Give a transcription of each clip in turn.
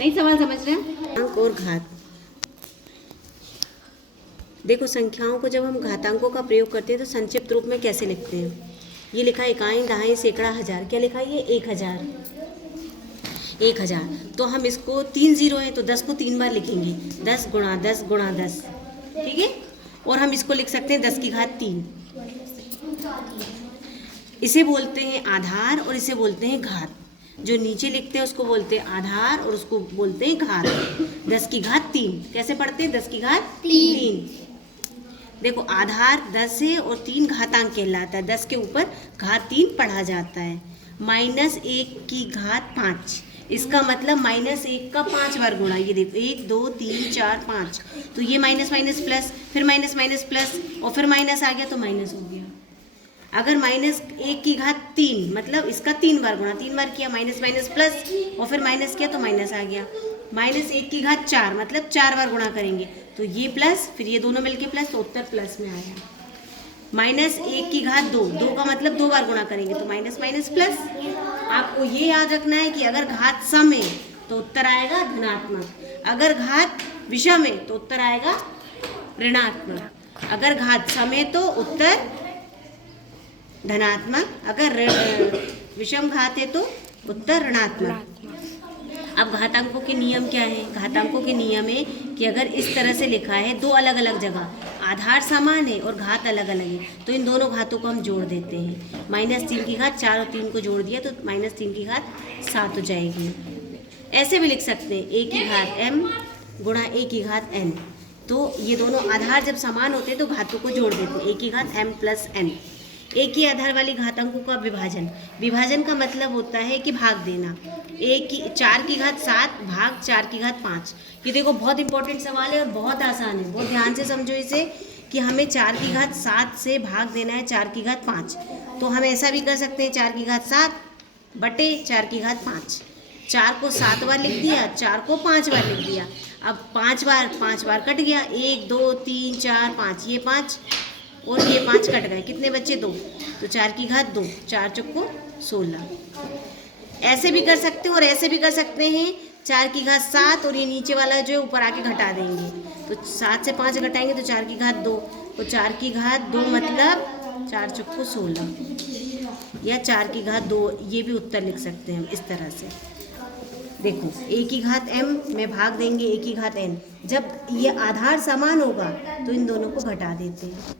नहीं सवाल समझ रहे हैं? अंक और घात। देखो संख्याओं को जब हम घातांकों का प्रयोग करते हैं तो संक्षिप्त रूप में कैसे लिखते हैं? ये लिखा है इकाई, दहाई, सैकड़ा, हजार। क्या लिखा है ये? 1000। 1000। तो हम इसको 3 जीरो है तो 10 को 3 बार लिखेंगे, 10 गुणा 10 गुणा 10, ठीक है। और हम इसको लिख सकते हैं 10 की घात 3। इसे बोलते हैं आधार और इसे बोलते हैं घात। जो नीचे लिखते हैं उसको बोलते हैं आधार और उसको बोलते हैं घात। 10 की घात 3 कैसे पढ़ते हैं? 10 की घात 3। देखो आधार 10 है और 3 घातांक कहलाता है। 10 के ऊपर घात 3 पढ़ा जाता है। -1 की घात 5, इसका मतलब -1 का 5 बार गुणा। ये देखो 1 2 3 4 5, तो ये माइनस माइनस प्लस, फिर माइनस माइनस प्लस और फिर माइनस आ गया तो माइनस हो गया। अगर -1 की घात 3 मतलब इसका 3 बार गुणा, 3 बार किया माइनस माइनस प्लस और फिर माइनस किया तो माइनस आ गया। -1 की घात 4 मतलब 4 बार गुणा करेंगे तो ये प्लस, फिर ये दोनों मिलके प्लस, तो उत्तर प्लस में आया। -1 की घात 2, 2 का मतलब 2 बार गुणा करेंगे तो माइनस माइनस प्लस। आपको ये याद रखना है कि अगर घात सम है तो उत्तर आएगा धनात्मक, अगर घात विषम है तो उत्तर आएगा ऋणात्मक। अगर घात सम है तो उत्तर धनात्मक, अगर विषम घात है तो उत्तर ऋणात्मक। अब घातांकों के नियम क्या है? घातांकों के नियम है कि अगर इस तरह से लिखा है, दो अलग अलग जगह आधार समान है और घात अलग अलग है, तो इन दोनों घातों को हम जोड़ देते हैं। -3 की घात 4 और 3 को जोड़ दिया तो -3 की घात 7 हो जाएगी। ऐसे भी लिख सकते हैं a की घात m गुणा a की घात n। तो ये दोनों आधार जब समान होते हैं तो घातों को जोड़ देते हैं, a की घात m प्लस n। एक ही आधार वाली घातांकों का विभाजन। विभाजन का मतलब होता है कि भाग देना। 4 की घात 7 भाग 4 की घात 5। ये देखो बहुत इंपॉर्टेंट सवाल है और बहुत आसान है, बहुत ध्यान से समझो इसे कि हमें 4 की घात 7 से भाग देना है 4 की घात 5। तो हम ऐसा भी कर सकते हैं 4 की घात 7 बटे 4 की घात 5। 4 को 7 बार लिख दिया, 4 को 5 बार लिख दिया। अब 5 बार कट गया, 1 2 3 4 5, ये 5 और ये 5 कट गए, कितने बच्चे? 2। तो 4 की घात 2, 4 चौको 16। ऐसे भी कर सकते हो और ऐसे भी कर सकते हैं। 4 की घात 7 और ये नीचे वाला जो है ऊपर आके घटा देंगे, तो 7 से 5 घटाएंगे तो 4 की घात 2, तो 4 की घात 2 मतलब 4 चौको 16 या 4 की घात 2, ये भी उत्तर लिख सकते हैं हम इस तरह से। देखो a की घात m में भाग देंगे a की घात n। जब ये आधार समान होगा तो इन दोनों को घटा देते हैं।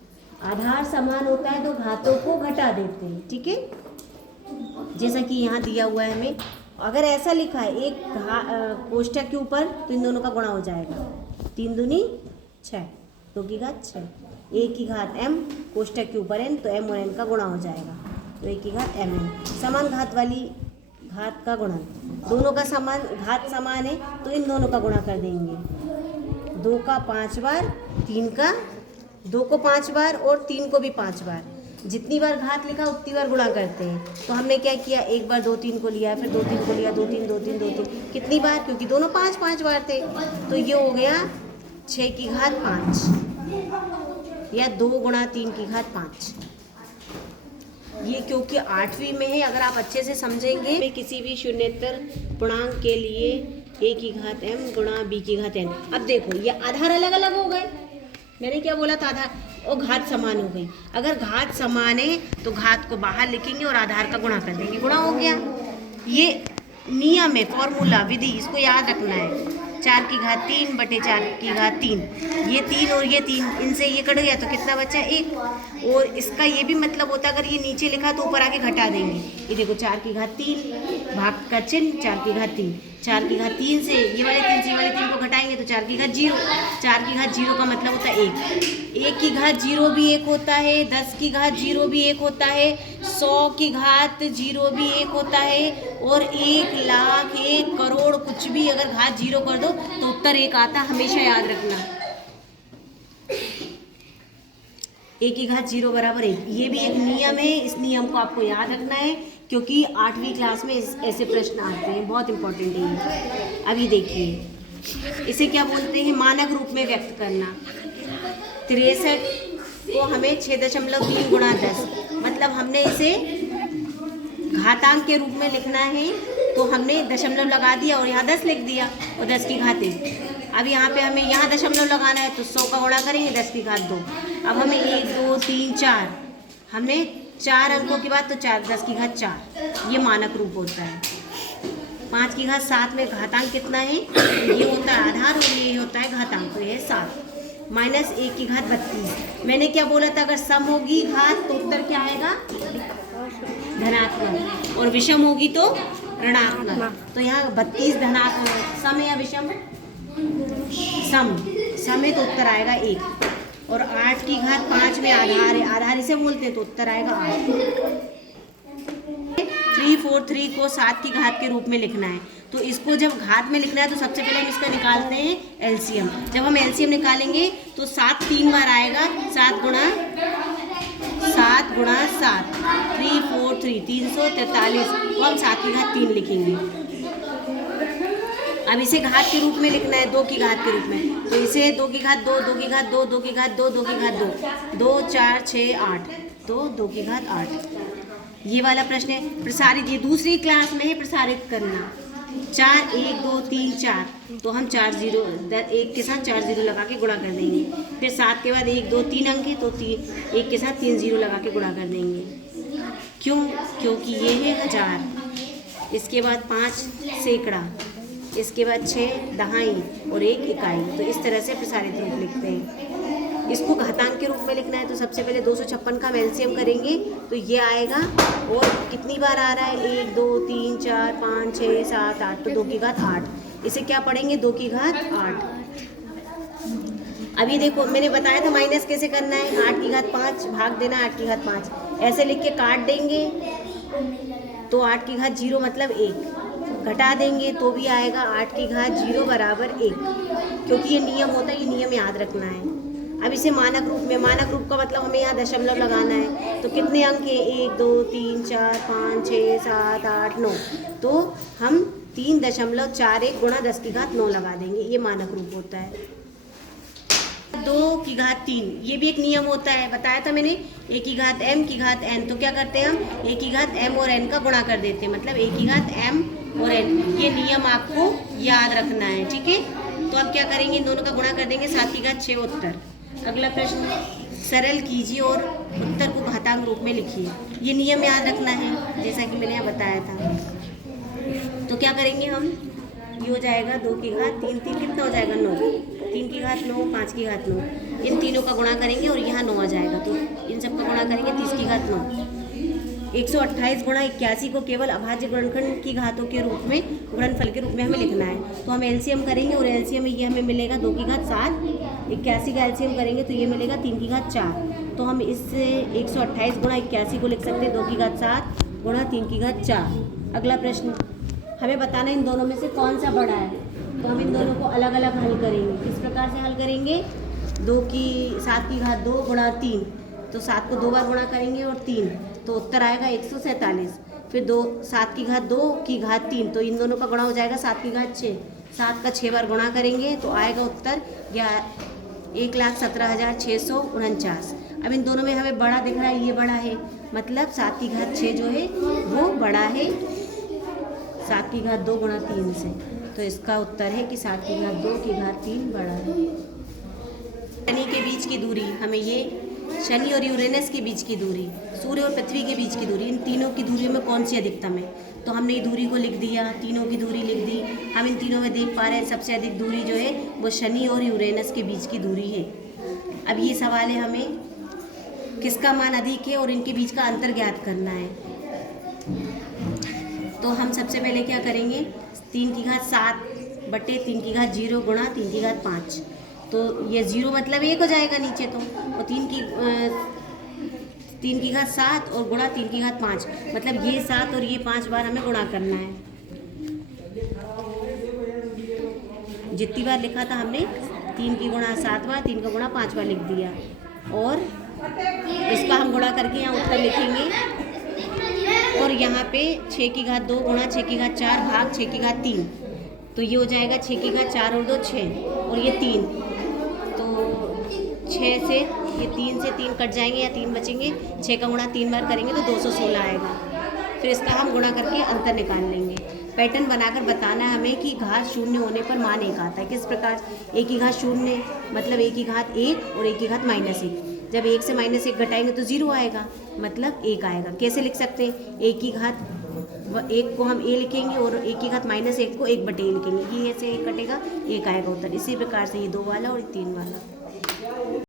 आधार समान होता है तो घातों को घटा देते हैं, ठीक है। जैसा कि यहाँ दिया हुआ है हमें, अगर ऐसा लिखा है एक कोष्ठक के ऊपर तो इन दोनों का गुणा हो जाएगा। 3 दूनी 6, 2 की घात 6, a की घात m कोष्ठक के ऊपर n तो m और n का गुणा हो जाएगा, तो a की घात mn। समान घात वाली घात का गुणन, दोनों का समान घात समान है तो इन दोनों का गुणा कर देंगे। 2 का 5 बार, 3 का 2 को 5 बार और 3 को भी 5 बार। जितनी बार घात लिखा उतनी बार गुणा करते हैं। तो हमने क्या किया, एक बार 2 3 को लिया, फिर 2 3 को लिया, 2 3 2 3 2 3, कितनी बार? क्योंकि दोनों 5 5 बार थे, तो ये हो गया 6 की घात 5 या 2 गुणा 3 की घात 5। ये क्योंकि 8वीं में है, अगर आप अच्छे से समझेंगे किसी भी शून्येतर पूर्णांक के लिए a की घात m गुणा b की घात n। अब देखो ये आधार अलग अलग हो गए, मैंने क्या बोला था? आधार और घात समान हो गई। अगर घात समान है तो घात को बाहर लिखेंगे और आधार का गुणा कर देंगे, गुणा हो गया। ये नियम है, फॉर्मूला, विधि, इसको याद रखना है। 4 की घात 3 बटे 4 की घात 3, ये 3 और ये 3, इनसे ये कट गया तो कितना बचा? 1। और इसका ये भी मतलब होता है अगर ये नीचे लिखा तो ऊपर आके घटा देंगे। ये देखो 4 की घात 3 भाग का चिन्ह 4 की घात 3, 4 की घात 3 से ये वाले 3 से ये वाले 3 को घटाएंगे तो 4 की घात 0। 4 की घात 0 का मतलब होता है 1। 1 की घात 0 भी 1 होता है, 10 की घात 0 भी 1 होता है, 100 की घात 0 भी 1 होता है, और 1 लाख 1 करोड़ कुछ भी अगर घात 0 कर दो तो उत्तर 1 आता, हमेशा याद रखना। 1 की घात 0 बराबर 1, ये भी एक नियम है। इस नियम को आपको याद रखना है क्योंकि 8वीं क्लास में ऐसे प्रश्न आते हैं, बहुत इंपॉर्टेंट है ये। अभी देखिए इसे क्या बोलते हैं? मानक रूप में व्यक्त करना। 63 को हमें 6.3 गुणा 10, मतलब हमने इसे घातांक के रूप में लिखना है तो हमने दशमलव लगा दिया और यहाँ 10 लिख दिया और 10 की घात 1। अब यहाँ पे हमें यहाँ दशमलव लगाना है तो 100 का गुणा करेंगे 10 की घात 2। अब हमें 1 2 3 4 हमने 4 अंकों के बाद तो 4 10 की घात 4 ये मानक रूप होता है। 5 की घात 7 में घातांक कितना है? ये होता है आधार और ये होता है घातांक, तो ये है 7 माइनस 1 की घात 32। मैंने क्या बोला था, अगर सम होगी घात तो उत्तर क्या आएगा? धनात्मक, और विषम होगी तो ऋणात्मक। तो यहाँ 32 धनात्मक सम है या विषम? सम है तो उत्तर आएगा 1। और 8 की घात 5 में आधार है, आधार इसे बोलते हैं, तो उत्तर आएगा 8। 343 को 7 की घात के रूप में लिखना है, तो इसको जब घात में लिखना है तो सबसे पहले हम इसका निकालते हैं एलसीएम। जब हम एलसीएम निकालेंगे तो 7 3 बार आएगा, 7 गुणा 7 343 343, तो हम 7 की घात 3 लिखेंगे। अब इसे घात के रूप में लिखना है, 2 की घात के रूप में, तो इसे 2 की घात 2 2 की घात 2 2 की घात 2 2 की घात 2 2 4 6 8, तो 2 की घात 8। ये वाला प्रश्न है प्रसारित, ये दूसरी क्लास में है प्रसारित करना। 4 1 2 3 4, तो हम 4 0 1 के साथ 4 0 लगा के गुणा कर देंगे। फिर 7 के बाद 1 2 3 अंक है, तो 1 के साथ 3 0 लगा के गुणा कर देंगे। क्यों? क्योंकि ये है 1000, इसके बाद 5 सैकड़ा, इसके बाद 6 दहाई और 1 इकाई। तो इस तरह से प्रसारित रूप लिखते हैं। इसको घातांक के रूप में लिखना है तो सबसे पहले 256 का हम एलसीएम करेंगे तो ये आएगा। और कितनी बार आ रहा है? 1 2 3 4 5 6 7 8, तो 2 की घात 8। इसे क्या पढ़ेंगे? 2 की घात 8। अभी देखो मैंने बताया था माइनस कैसे करना है। 8 की घात 5 भाग देना 8 की घात 5, ऐसे लिख के काट देंगे तो 8 की घात 0 मतलब 1, घटा देंगे तो भी आएगा 8 की घात 0 बराबर 1, क्योंकि ये नियम होता है, ये नियम याद रखना है। अब इसे मानक रूप में, मानक रूप का मतलब हमें यहाँ दशमलव लगाना है, तो कितने अंक हैं? 1 2 3 4 5 6 7 8 9, तो हम 3.41 गुणा 10 की घात 9 लगा देंगे, ये मानक रूप होता है। 2 की घात 3, ये भी एक नियम होता है, बताया था मैंने। 1 की घात m की घात n, तो क्या करते हैं हम 1 की घात m और n का गुणा कर देते हैं, मतलब 1 की घात m और n। ये नियम आपको याद रखना है, ठीक है। तो अब क्या करेंगे? इन दोनों का गुणा कर देंगे, 7 की घात 6 उत्तर। अगला प्रश्न सरल कीजिए और उत्तर को घातांक रूप में लिखिए। ये नियम याद रखना है जैसा कि मैंने यहाँ बताया था। तो क्या करेंगे हम? ये हो जाएगा 2 की घात 3 3 कितना हो जाएगा? 9, 3 की घात 9 5 की घात 9, इन तीनों का गुणा करेंगे और यहाँ 9 आ जाएगा, तो इन सब का गुणा करेंगे 30 की घात 9। 128 गुणा 81 को केवल अभाज्य गुणनखंड की घातों के रूप में, गुणनफल के रूप में हमें लिखना है। तो हम एलसीएम करेंगे और एलसीएम में ये हमें मिलेगा 2 की घात 7, 81 का एलसीएम करेंगे तो ये मिलेगा 3 की घात 4। तो हम इससे 128 गुणा 81 को लिख सकते हैं 2 की घात 7 गुणा 3 की घात 4। अगला प्रश्न हमें बताना इन दोनों में से कौन सा बड़ा है, तो हम इन दोनों को अलग अलग हल करेंगे। किस प्रकार से हल करेंगे? 7 की घात 2 गुणा 3, तो 7 को 2 बार गुणा करेंगे और 3, तो उत्तर आएगा 147। फिर 7 की घात 2 की घात 3, तो इन दोनों का गुणा हो जाएगा 7 की घात 6, 7 का 6 बार गुणा करेंगे तो आएगा उत्तर 1,17,649। अब इन दोनों में हमें बड़ा दिख रहा है, ये बड़ा है, मतलब 7 की घात 6 जो है वो बड़ा है 7 की घात 2 गुणा 3 से। तो इसका उत्तर है कि 7 की घात 2 की घात 3 बड़ा है। शनि के बीच की दूरी, हमें ये शनि और यूरेनस के बीच की दूरी, सूर्य और पृथ्वी के बीच की दूरी, इन तीनों की दूरियों में कौन सी अधिकतम है? तो हमने ये दूरी को लिख दिया, तीनों की दूरी लिख दी। हम इन तीनों में देख पा रहे हैं सबसे अधिक दूरी जो है वो शनि और यूरेनस के बीच की दूरी है। अब ये सवाल है हमें किसका मान अधिक है और इनके बीच का अंतर ज्ञात करना है। तो हम सबसे पहले क्या करेंगे? 3 की घात 7 बटे 3 की घात 0 गुणा 3 की घात 5, तो ये 0 मतलब 1 हो जाएगा नीचे, तो 3 की घात 7 और गुणा 3 की घात 5, मतलब ये 7 और ये 5 बार हमें गुणा करना है। जितनी बार लिखा था हमने 3 की गुणा 7 बार, 3 का गुणा 5 बार लिख दिया, और इसका हम गुणा करके यहाँ उत्तर लिखेंगे। और यहाँ पे 6 की घात 2 गुणा 6 की घात 4 भाग 6 की घात 3, तो ये हो जाएगा 6 की घात 4 और 2 6 और ये 3, तो 6 से ये 3 से 3 कट जाएंगे या 3 बचेंगे, 6 का गुणा 3 बार करेंगे तो 216 आएगा। फिर इसका हम गुणा करके अंतर निकाल लेंगे। पैटर्न बनाकर बताना है हमें कि घात शून्य होने पर मान एक आता है। किस प्रकार? एक की घात शून्य मतलब एक की घात एक और एक की घात -1। जब एक से -1 घटाएंगे तो 0 आएगा, मतलब 1 आएगा। कैसे लिख सकते हैं? एक की घात एक को हम a लिखेंगे और एक की घात -1 को 1/a लिखेंगे, ये ऐसे एक कटेगा, 1 आएगा उत्तर। इसी प्रकार से ये 2 वाला और 3 वाला।